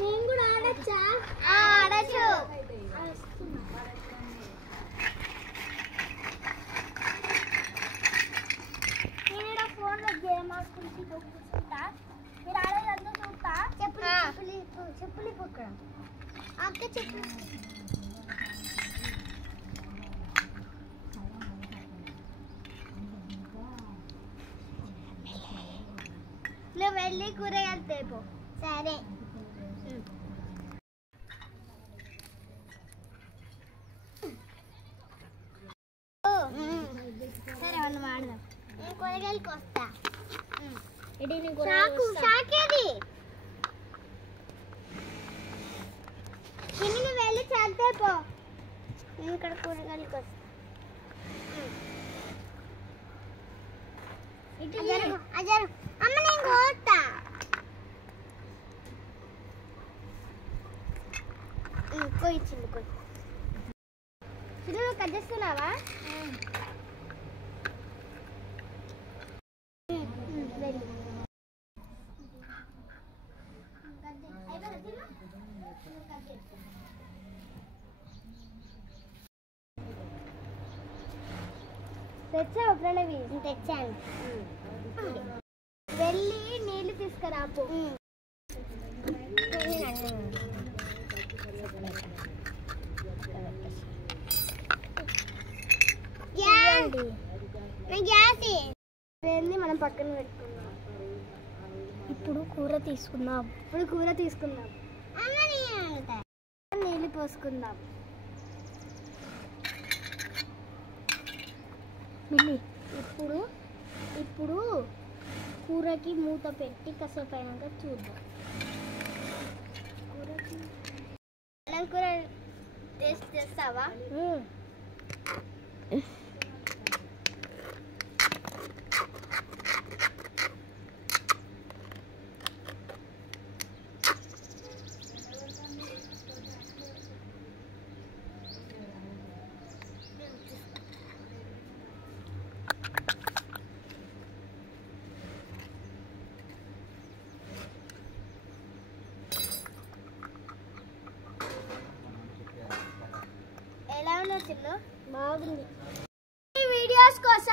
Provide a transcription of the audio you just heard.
నేను కూడా ఆడచ్చా? ఆడచ్చు. నేను ఫోన్లో గేమ్ ఆడుకుంటూ కూర్చుంటా, మీరు ఆడేదంతా చూస్తా. చెప్పులు పక్కన అక్క చెప్పు. నువ్వు వెళ్ళి కూరగాయలు తేపో. సరే. సరే మనం ఆడదాం. నేను కూరగాయలకి వస్తా. సాకేది నువ్వు వెళ్ళి చదివేపో. నేను ఇక్కడ కూరగాయలకి వస్తా. అమ్మ నేను కోస్తా. కోయిచ్చింది కోయి. నువ్వు కట్ చేస్తున్నావా? తెచ్చావు ప్రణవి? తెచ్చాను. వెళ్ళి నీళ్ళు తీసుకురాపు. వెళ్ళి మనం పక్కన పెట్టుకుందాం. ఇప్పుడు కూర తీసుకుందాం. నీళ్ళు పోసుకుందాం. ఇప్పుడు కూరకి మూత పెట్టి కాసేపు అయినాక చూద్దాం. కూర టేస్ట్ చేస్తావా? బాగుంది. ఈ వీడియోస్ కోసం